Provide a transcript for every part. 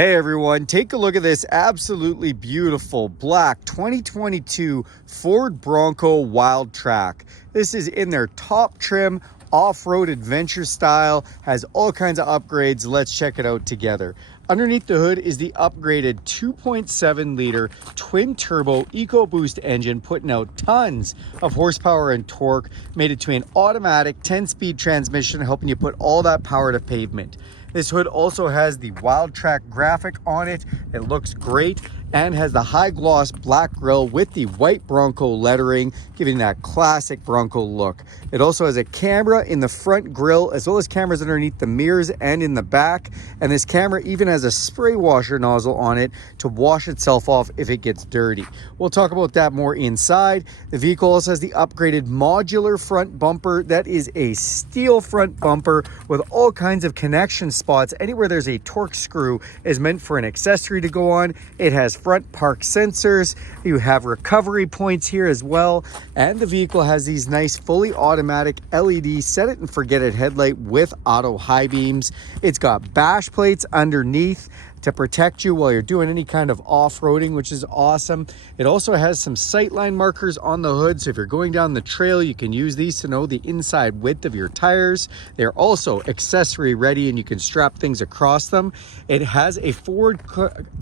Hey everyone, take a look at this absolutely beautiful black 2022 Ford Bronco Wildtrak. This is in their top trim, off-road adventure style, has all kinds of upgrades. Let's check it out together. Underneath the hood is the upgraded 2.7 liter twin turbo Ecoboost engine, putting out tons of horsepower and torque, made it to an automatic 10-speed transmission, helping you put all that power to pavement. This hood also has the Wildtrack graphic on it. It looks great and has the high gloss black grille with the white Bronco lettering, giving that classic Bronco look. It also has a camera in the front grille, as well as cameras underneath the mirrors and in the back. And this camera even has a spray washer nozzle on it to wash itself off if it gets dirty. We'll talk about that more inside. The vehicle also has the upgraded modular front bumper. That is a steel front bumper with all kinds of connection spots. Anywhere there's a torque screw is meant for an accessory to go on. It has front park sensors. You have recovery points here as well. And the vehicle has these nice fully automatic LED set it and forget it headlight with auto high beams. It's got bash plates underneath to protect you while you're doing any kind of off-roading, which is awesome. It also has some sightline markers on the hood, so if you're going down the trail, you can use these to know the inside width of your tires. They're also accessory ready and you can strap things across them. It has a forward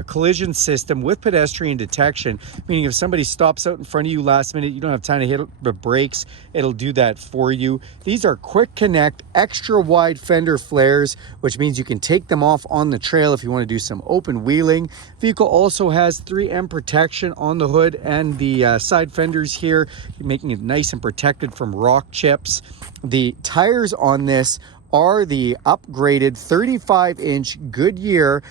collision system with pedestrian detection, meaning if somebody stops out in front of you last minute, you don't have time to hit the brakes, it'll do that for you. These are quick connect, extra wide fender flares, which means you can take them off on the trail if you want to do some open wheeling. Vehicle also has 3M protection on the hood and the side fenders here, making it nice and protected from rock chips. The tires on this are the upgraded 35-inch Goodyear.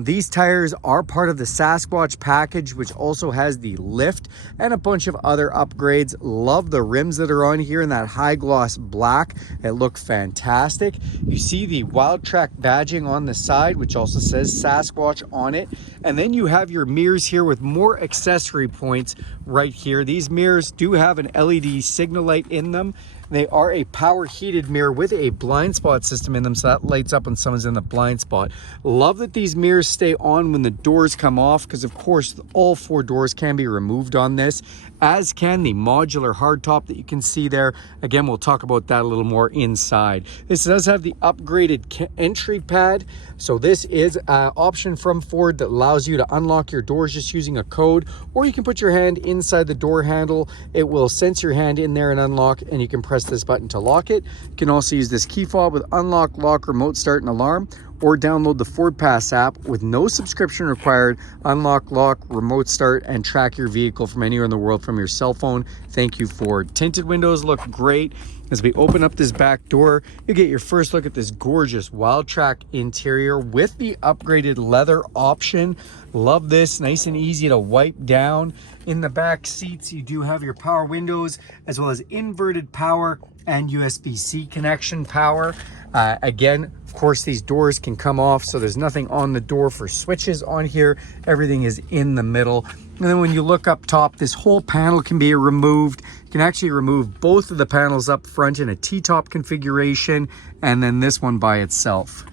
These tires are part of the Sasquatch package, which also has the lift and a bunch of other upgrades. Love the rims that are on here in that high gloss black. They look fantastic. You see the Wildtrack badging on the side, which also says Sasquatch on it. And then you have your mirrors here with more accessory points right here. These mirrors do have an LED signal light in them. They are a power heated mirror with a blind spot system in them, so that lights up when someone's in the blind spot. Love that these mirrors stay on when the doors come off, because of course all four doors can be removed on this, as can the modular hardtop that you can see there. Again, we'll talk about that a little more inside. This does have the upgraded entry pad. So this is an option from Ford that allows you to unlock your doors just using a code, or you can put your hand inside the door handle. It will sense your hand in there and unlock, and you can press this button to lock it. You can also use this key fob with unlock, lock, remote start, and alarm, or download the Ford Pass app with no subscription required. Unlock, lock, remote start, and track your vehicle from anywhere in the world from your cell phone. Thank you, Ford. Tinted windows look great. As we open up this back door, you get your first look at this gorgeous Wildtrack interior with the upgraded leather option. Love this, nice and easy to wipe down. In the back seats, you do have your power windows, as well as inverted power and USB-C connection power. Again, of course, these doors can come off, so there's nothing on the door for switches on here. Everything is in the middle. And then when you look up top, this whole panel can be removed. You can actually remove both of the panels up front in a T-top configuration, and then this one by itself.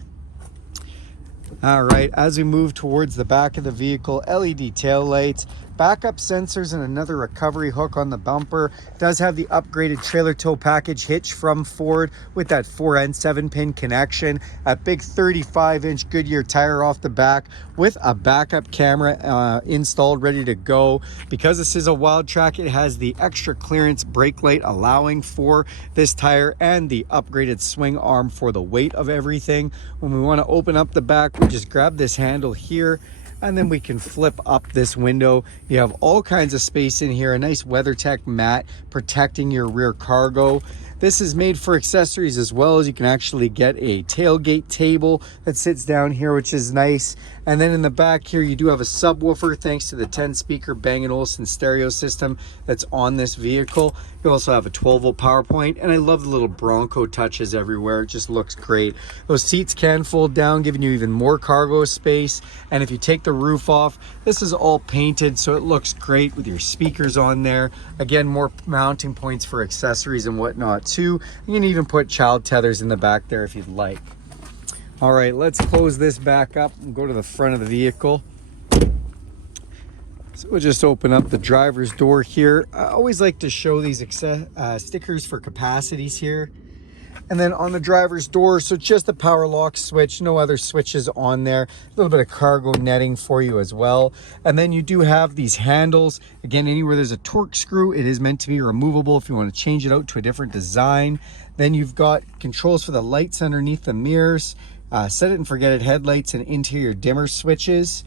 All right, as we move towards the back of the vehicle, LED taillights, backup sensors, and another recovery hook on the bumper. It does have the upgraded trailer tow package hitch from Ford with that 4 and 7 pin connection, a big 35-inch Goodyear tire off the back with a backup camera installed, ready to go. Because this is a Wildtrack, it has the extra clearance brake light allowing for this tire and the upgraded swing arm for the weight of everything. When we want to open up the back, we just grab this handle here, and then we can flip up this window. You have all kinds of space in here, a nice WeatherTech mat protecting your rear cargo. This is made for accessories as well, as you can actually get a tailgate table that sits down here, which is nice. And then in the back here, you do have a subwoofer thanks to the 10-speaker Bang & Olufsen stereo system that's on this vehicle. You also have a 12-volt power point, and I love the little Bronco touches everywhere. It just looks great. Those seats can fold down, giving you even more cargo space. And if you take the roof off, this is all painted, so it looks great with your speakers on there. Again, more mounting points for accessories and whatnot too. You can even put child tethers in the back there if you'd like. All right, let's close this back up and go to the front of the vehicle. So we'll just open up the driver's door here. I always like to show these stickers for capacities here. And then on the driver's door, so just the power lock switch, no other switches on there. A little bit of cargo netting for you as well. And then you do have these handles. Again, anywhere there's a torque screw, it is meant to be removable if you want to change it out to a different design. Then you've got controls for the lights underneath the mirrors, set it and forget it headlights and interior dimmer switches.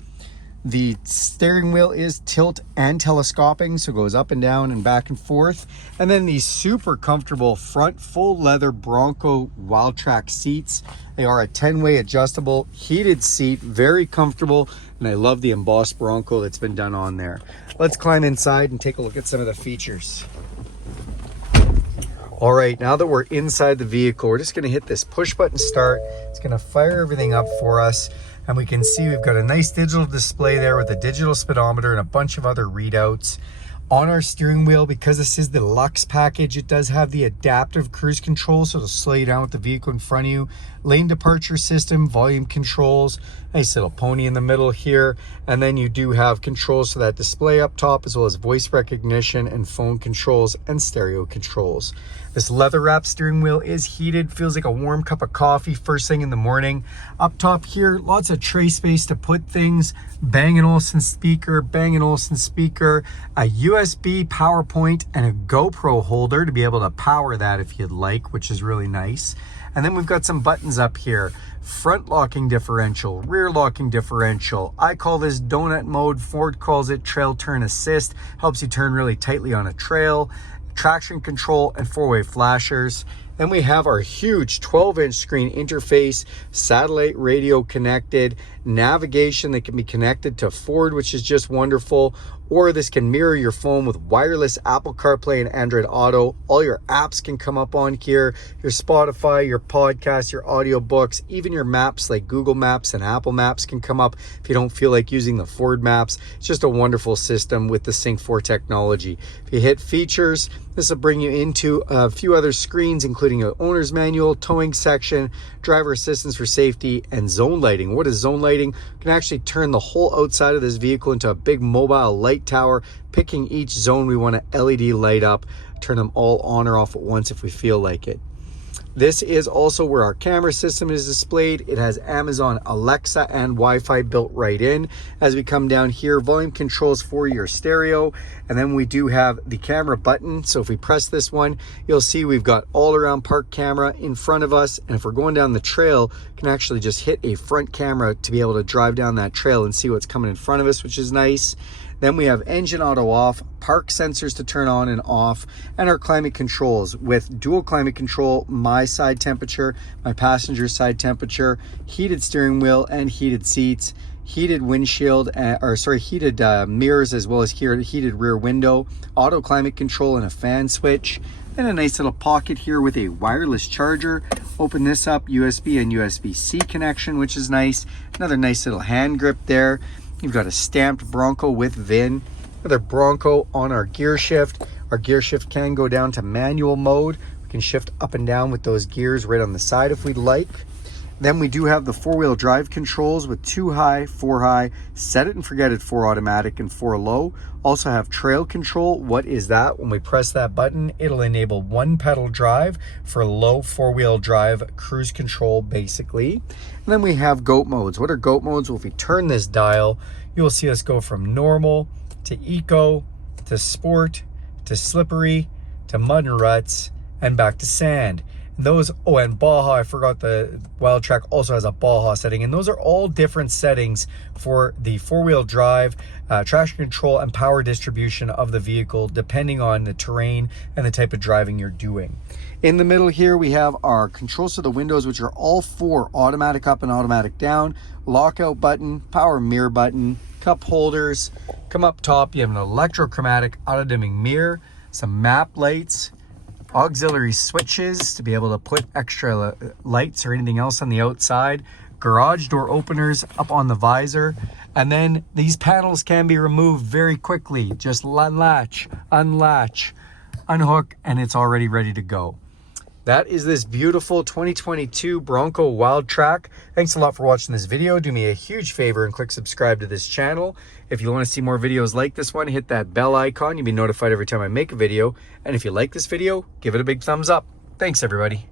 The steering wheel is tilt and telescoping, so it goes up and down and back and forth. And then these super comfortable front full leather Bronco Wildtrak seats. They are a 10-way adjustable heated seat, very comfortable, and I love the embossed Bronco that's been done on there. Let's climb inside and take a look at some of the features. All right, now that we're inside the vehicle, we're just gonna hit this push button start. It's gonna fire everything up for us. And we can see we've got a nice digital display there with a digital speedometer and a bunch of other readouts. On our steering wheel, because this is the Lux package, it does have the adaptive cruise control, so it'll slow you down with the vehicle in front of you. Lane departure system, volume controls, nice little pony in the middle here. And then you do have controls for that display up top, as well as voice recognition and phone controls and stereo controls. This leather wrap steering wheel is heated, feels like a warm cup of coffee first thing in the morning. Up top here, lots of tray space to put things. Bang & Olufsen speaker, Bang & Olufsen speaker, a USB PowerPoint, and a GoPro holder to be able to power that if you'd like, which is really nice. And then we've got some buttons up here. Front locking differential, rear locking differential. I call this donut mode. Ford calls it trail turn assist. Helps you turn really tightly on a trail. Traction control and four-way flashers. Then we have our huge 12-inch screen interface, satellite radio connected, navigation that can be connected to Ford, which is just wonderful. Or this can mirror your phone with wireless Apple CarPlay and Android Auto. All your apps can come up on here, your Spotify, your podcasts, your audiobooks, even your maps like Google Maps and Apple Maps can come up if you don't feel like using the Ford Maps. It's just a wonderful system with the Sync 4 technology. If you hit features, this will bring you into a few other screens, including an owner's manual, towing section, driver assistance for safety, and zone lighting. What is zone lighting? You can actually turn the whole outside of this vehicle into a big mobile light tower, picking each zone we want to LED light up, turn them all on or off at once if we feel like it. This is also where our camera system is displayed. It has Amazon Alexa and Wi-Fi built right in. As we come down here, volume controls for your stereo. And then we do have the camera button. So if we press this one, you'll see we've got all around park camera in front of us. And if we're going down the trail, you can actually just hit a front camera to be able to drive down that trail and see what's coming in front of us, which is nice. Then we have engine auto off, park sensors to turn on and off, and our climate controls with dual climate control, my side temperature, my passenger side temperature, heated steering wheel and heated seats, heated windshield, heated mirrors, as well as heated rear window, auto climate control and a fan switch, and a nice little pocket here with a wireless charger. Open this up, USB and USB-C connection, which is nice. Another nice little hand grip there. You've got a stamped Bronco with VIN. Another Bronco on our gear shift. Our gear shift can go down to manual mode. We can shift up and down with those gears right on the side if we'd like. Then we do have the four-wheel drive controls with 2 high, 4 high, set it and forget it, 4 automatic and 4 low. Also have trail control. What is that? When we press that button, it'll enable 1 pedal drive for low 4-wheel drive cruise control, basically. And then we have goat modes. What are goat modes? Well, if we turn this dial, you'll see us go from normal to eco to sport to slippery to mud and ruts and back to sand. Those, oh, and Baja, I forgot the Wildtrack also has a Baja setting, and those are all different settings for the 4-wheel drive, traction control, and power distribution of the vehicle, depending on the terrain and the type of driving you're doing. In the middle here, we have our controls to the windows, which are all 4 automatic up and automatic down, lockout button, power mirror button, cup holders. Come up top, you have an electrochromatic auto-dimming mirror, some map lights, auxiliary switches to be able to put extra lights or anything else on the outside, garage door openers up on the visor, and then these panels can be removed very quickly. Just unlatch, unhook, and it's already ready to go. that is this beautiful 2022 Bronco Wildtrak. Thanks a lot for watching this video. Do me a huge favor and click subscribe to this channel. If you want to see more videos like this one, hit that bell icon. You'll be notified every time I make a video. And if you like this video, give it a big thumbs up. Thanks, everybody.